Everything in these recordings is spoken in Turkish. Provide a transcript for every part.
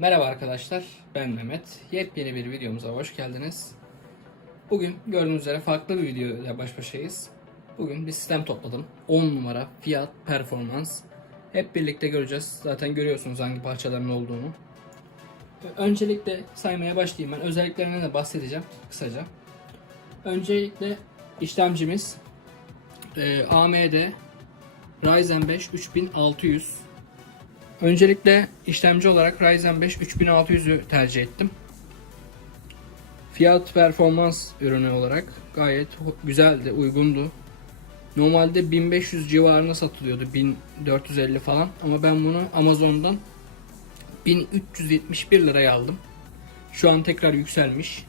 Merhaba arkadaşlar, ben Mehmet. Yepyeni bir videomuza hoş geldiniz. Bugün gördüğünüz üzere farklı bir video ile baş başayız. Bugün bir sistem topladım. 10 numara fiyat, performans. Hep birlikte göreceğiz. Zaten görüyorsunuz hangi parçaların olduğunu. Öncelikle saymaya başlayayım ben. Özelliklerinden de bahsedeceğim kısaca. Öncelikle işlemcimiz e, AMD Ryzen 5 3600 Öncelikle işlemci olarak Ryzen 5 3600'ü tercih ettim. Fiyat performans ürünü olarak gayet güzeldi, uygundu. Normalde 1500 civarına satılıyordu, 1450 falan ama ben bunu Amazon'dan 1371 liraya aldım. Şu an tekrar yükselmiş.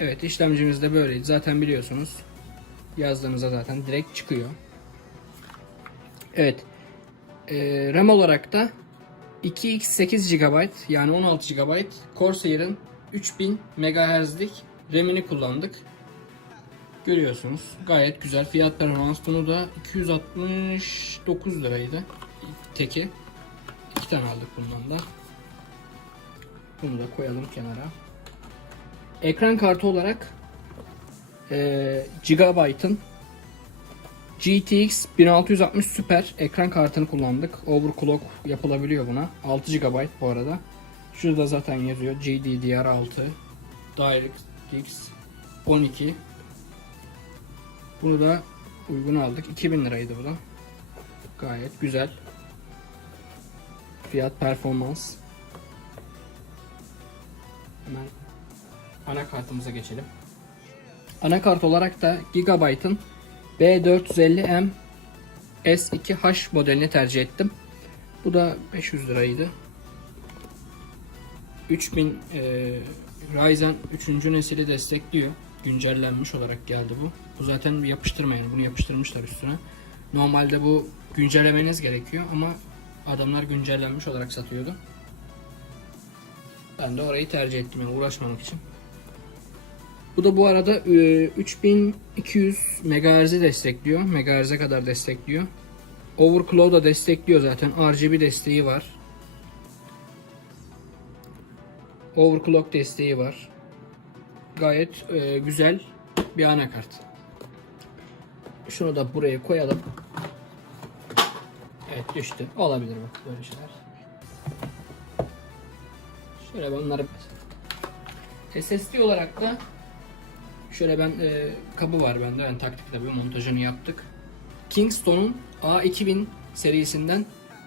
Evet işlemcimiz de böyleydi. Zaten biliyorsunuz. Yazdığınızda zaten direkt çıkıyor. Evet. Ee, RAM olarak da 2x8 GB yani 16 GB Corsair'ın 3000 MHz'lik RAM'ini kullandık. Görüyorsunuz. Gayet güzel. Fiyat performans bunu da 269 liraydı. Teki. İki tane aldık bundan da. Bunu da koyalım kenara. Ekran kartı olarak e, Gigabyte'ın GTX 1660 Super ekran kartını kullandık. Overclock yapılabiliyor buna. 6 GB bu arada. Şurada zaten yazıyor GDDR6 DirectX 12 Bunu da uygun aldık. 2000 liraydı bu da. Gayet güzel. Fiyat performans. Hemen anakartımıza geçelim. Anakart olarak da Gigabyte'ın B450M S2H modelini tercih ettim. Bu da 500 liraydı. 3000 e, Ryzen 3. nesili destekliyor. Güncellenmiş olarak geldi bu. Bu zaten bir yapıştırma yani bunu yapıştırmışlar üstüne. Normalde bu güncellemeniz gerekiyor ama adamlar güncellenmiş olarak satıyordu. Ben de orayı tercih ettim yani uğraşmamak için. Bu da bu arada e, 3200 MHz'i destekliyor. MHz'e kadar destekliyor. Overclock da destekliyor zaten. RGB desteği var. Overclock desteği var. Gayet e, güzel bir anakart. Şunu da buraya koyalım. Evet düştü. Olabilir bak böyle şeyler. Şöyle bunları SSD olarak da Şöyle ben e, kabı var bende. Ben taktik tabii montajını yaptık. Kingston'un A2000 serisinden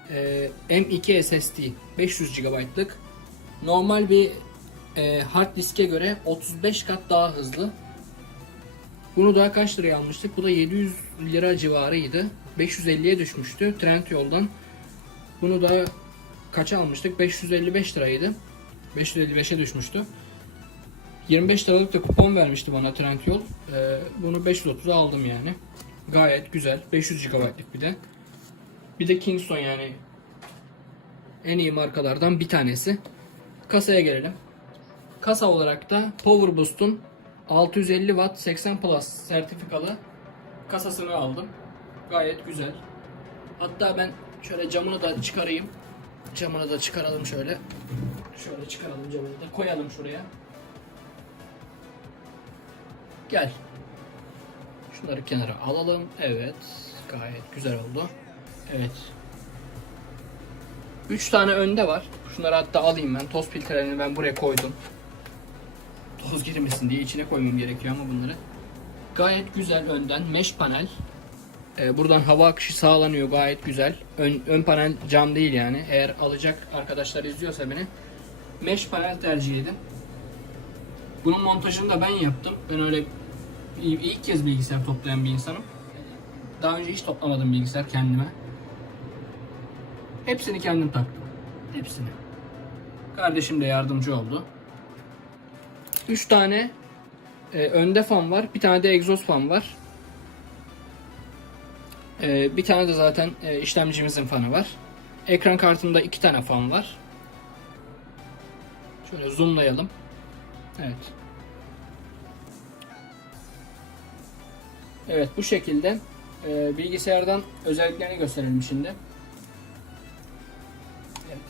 e, M2 SSD 500 GB'lık. Normal bir e, hard diske göre 35 kat daha hızlı. Bunu da kaç liraya almıştık? Bu da 700 lira civarıydı. 550'ye düşmüştü Trendyol'dan. Bunu da kaça almıştık? 555 liraydı. 555'e düşmüştü. 25 liralık da kupon vermişti bana Trendyol. Ee, bunu 530'a aldım yani. Gayet güzel. 500 GB'lık bir de. Bir de Kingston yani en iyi markalardan bir tanesi. Kasaya gelelim. Kasa olarak da Power Boost'un 650 Watt 80 Plus sertifikalı kasasını aldım. Gayet güzel. Hatta ben şöyle camını da çıkarayım. Camını da çıkaralım şöyle. Şöyle çıkaralım camını da koyalım şuraya. Gel. Şunları kenara alalım. Evet. Gayet güzel oldu. Evet. 3 tane önde var. Şunları hatta alayım ben. Toz filtrelerini ben buraya koydum. Toz girmesin diye içine koymam gerekiyor ama bunları. Gayet güzel önden. Mesh panel. Ee, buradan hava akışı sağlanıyor gayet güzel. Ön, ön panel cam değil yani. Eğer alacak arkadaşlar izliyorsa beni. Mesh panel tercih edin. Bunun montajını da ben yaptım. Ben öyle ilk kez bilgisayar toplayan bir insanım. Daha önce hiç toplamadım bilgisayar kendime. Hepsini kendim taktım. Hepsini. Kardeşim de yardımcı oldu. 3 tane e, önde fan var. Bir tane de egzoz fan var. E, bir tane de zaten e, işlemcimizin fanı var. Ekran kartımda iki tane fan var. Şöyle zoomlayalım. Evet. Evet bu şekilde e, bilgisayardan özelliklerini gösterelim şimdi.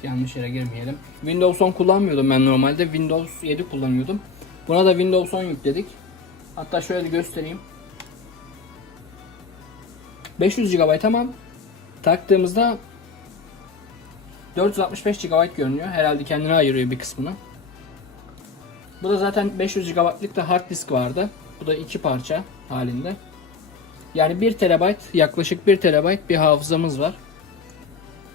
yanlış yere girmeyelim. Windows 10 kullanmıyordum ben normalde. Windows 7 kullanıyordum. Buna da Windows 10 yükledik. Hatta şöyle bir göstereyim. 500 GB ama taktığımızda 465 GB görünüyor. Herhalde kendine ayırıyor bir kısmını. Bu da zaten 500 GB'lık da hard disk vardı. Bu da iki parça halinde. Yani 1 TB yaklaşık 1 TB bir hafızamız var.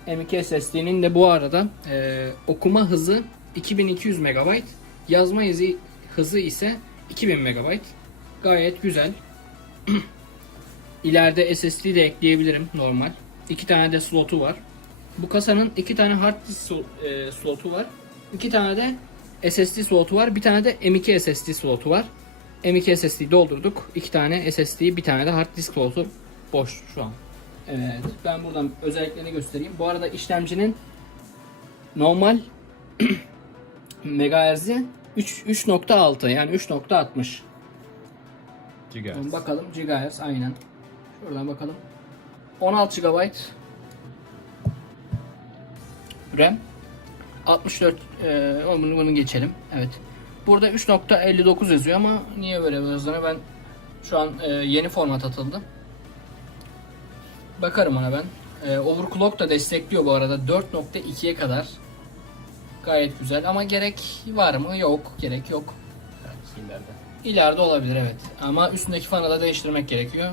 M.2 SSD'nin de bu arada e, okuma hızı 2200 MB, yazma hızı, hızı ise 2000 MB. Gayet güzel. İleride SSD de ekleyebilirim normal. İki tane de slotu var. Bu kasanın iki tane hard disk e, slotu var. İki tane de SSD slotu var. Bir tane de M.2 SSD slotu var. M.2 SSD doldurduk. İki tane SSD, bir tane de hard disk slotu boş şu an. Evet, ben buradan özelliklerini göstereyim. Bu arada işlemcinin normal megahertz'i 3 3.6 yani 3.60. GHz. Bakalım gigahertz aynen. Şuradan bakalım. 16 GB RAM 64 e, bunu, bunu geçelim. Evet. Burada 3.59 yazıyor ama niye böyle yazdığını ben şu an e, yeni format atıldı. Bakarım ona ben. E, overclock da destekliyor bu arada 4.2'ye kadar. Gayet güzel ama gerek var mı? Yok. Gerek yok. Belki ileride. İleride olabilir evet. Ama üstündeki fanı da değiştirmek gerekiyor.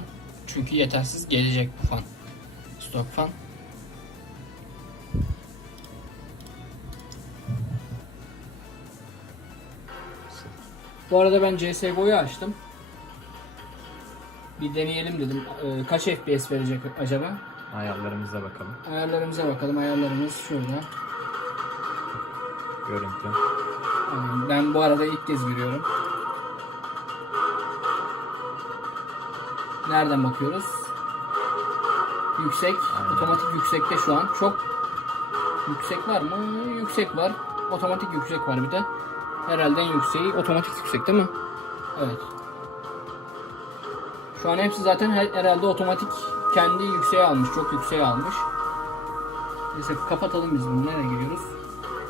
Çünkü yetersiz gelecek bu fan. Stok fan. Bu arada ben CSGO'yu açtım. Bir deneyelim dedim. Ee, kaç FPS verecek acaba? Ayarlarımıza bakalım. Ayarlarımıza bakalım. Ayarlarımız şurada. Görüntü. Ben bu arada ilk kez giriyorum. Nereden bakıyoruz? Yüksek. Aynen. Otomatik yüksekte şu an. Çok yüksek var mı? Yüksek var. Otomatik yüksek var bir de. Herhalde en yükseği otomatik yüksek değil mi? Evet. Şu an hepsi zaten her- herhalde otomatik kendi yükseğe almış. Çok yükseğe almış. Neyse kapatalım biz bunu. Nereye giriyoruz?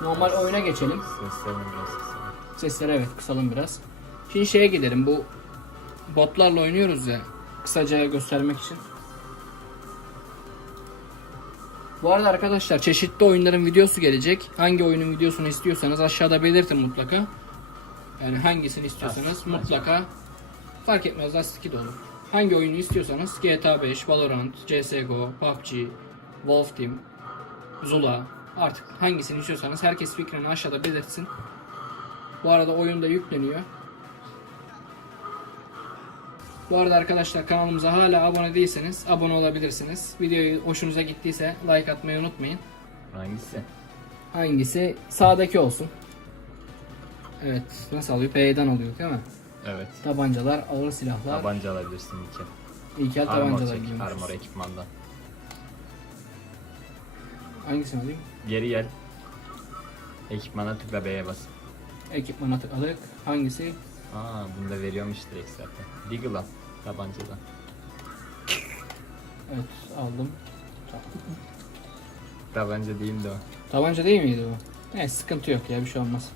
Normal oyuna geçelim. Seslerini biraz kısalım. Sesleri evet kısalım biraz. Şimdi şeye gidelim bu botlarla oynuyoruz ya kısaca göstermek için. Bu arada arkadaşlar çeşitli oyunların videosu gelecek. Hangi oyunun videosunu istiyorsanız aşağıda belirtin mutlaka. Yani hangisini istiyorsanız mutlaka fark etmez lastik de olur. Hangi oyunu istiyorsanız GTA 5, Valorant, CSGO, PUBG, Wolf Team, Zula artık hangisini istiyorsanız herkes fikrini aşağıda belirtsin. Bu arada oyun da yükleniyor. Bu arada arkadaşlar kanalımıza hala abone değilseniz abone olabilirsiniz. Videoyu hoşunuza gittiyse like atmayı unutmayın. Hangisi? Hangisi? Sağdaki olsun. Evet. Nasıl alıyor? P'den alıyor değil mi? Evet. Tabancalar, ağır silahlar, Tabanca alabilirsin iki. ilkel Armor tabancalar çek. Armor ekipmandan. Hangisini alayım? Geri gel. Ekipmana tıkla B'ye bas. Ekipmana tıkladık. Hangisi? Aa bunu da veriyormuş direkt zaten. Deagle. Tabancadan. Evet aldım. Tabanca değil de o. Tabanca değil miydi bu? Evet sıkıntı yok ya bir şey olmaz.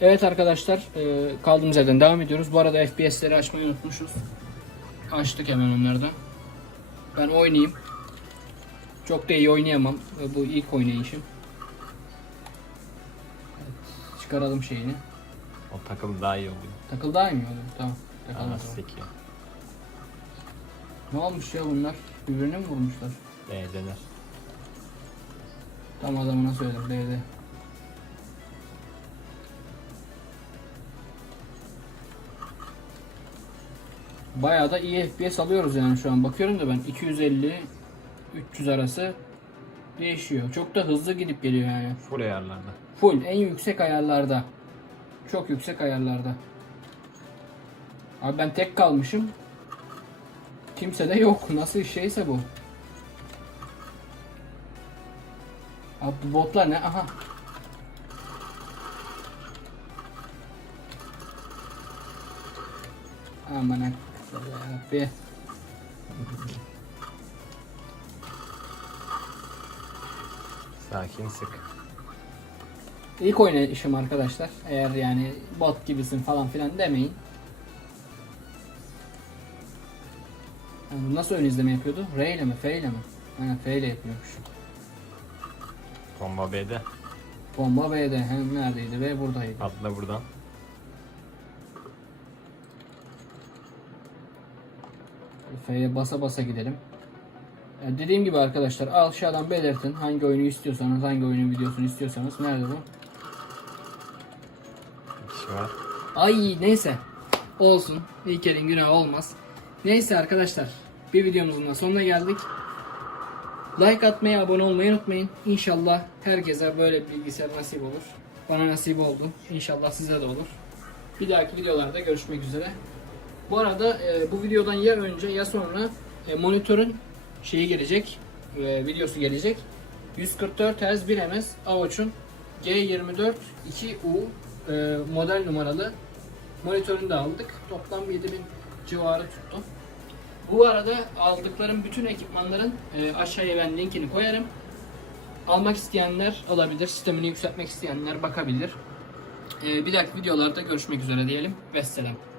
Evet arkadaşlar e, kaldığımız yerden devam ediyoruz. Bu arada FPS'leri açmayı unutmuşuz. Açtık hemen onlardan. Ben oynayayım. Çok da iyi oynayamam. E, Bu ilk oynayışım. Evet, çıkaralım şeyini. O takım daha iyi oluyor. Takıl daha iyi mi oluyor? Tamam. Takalım Ama o zaman. sekiyor. Ne olmuş ya bunlar? Birbirine mi vurmuşlar? B'deler. Tam adamına söyledim. D'de. Bayağı da iyi FPS alıyoruz yani şu an. Bakıyorum da ben 250 300 arası değişiyor. Çok da hızlı gidip geliyor yani. Full ayarlarda. Full en yüksek ayarlarda. Çok yüksek ayarlarda. Abi ben tek kalmışım. Kimse de yok. Nasıl şeyse bu. Abi bu botlar ne? Aha. Aman abi. Sakin sık. İlk oynayışım arkadaşlar. Eğer yani bot gibisin falan filan demeyin. Yani nasıl ön izleme yapıyordu? R ile mi? F ile mi? Aynen F ile yapıyormuş. Bomba B'de. Bomba B'de. Hem neredeydi? B buradaydı. Atla buradan. F'ye basa basa gidelim. Yani dediğim gibi arkadaşlar aşağıdan belirtin hangi oyunu istiyorsanız, hangi oyunun videosunu istiyorsanız. Nerede bu? Kişi var. Ay neyse. Olsun. İlk elin günahı olmaz. Neyse arkadaşlar. Bir videomuzun da sonuna geldik. Like atmayı, abone olmayı unutmayın. İnşallah herkese böyle bir bilgisayar nasip olur. Bana nasip oldu. İnşallah size de olur. Bir dahaki videolarda görüşmek üzere. Bu arada e, bu videodan ya önce ya sonra e, monitörün şeyi gelecek. e, videosu gelecek. 144 Hz 1 ms Avoç'un G24 2U e, model numaralı monitörünü de aldık. Toplam 7000 civarı tuttu. Bu arada aldıklarım bütün ekipmanların e, aşağıya ben linkini koyarım. Almak isteyenler alabilir. Sistemini yükseltmek isteyenler bakabilir. E, bir dahaki videolarda görüşmek üzere diyelim. Vesselam.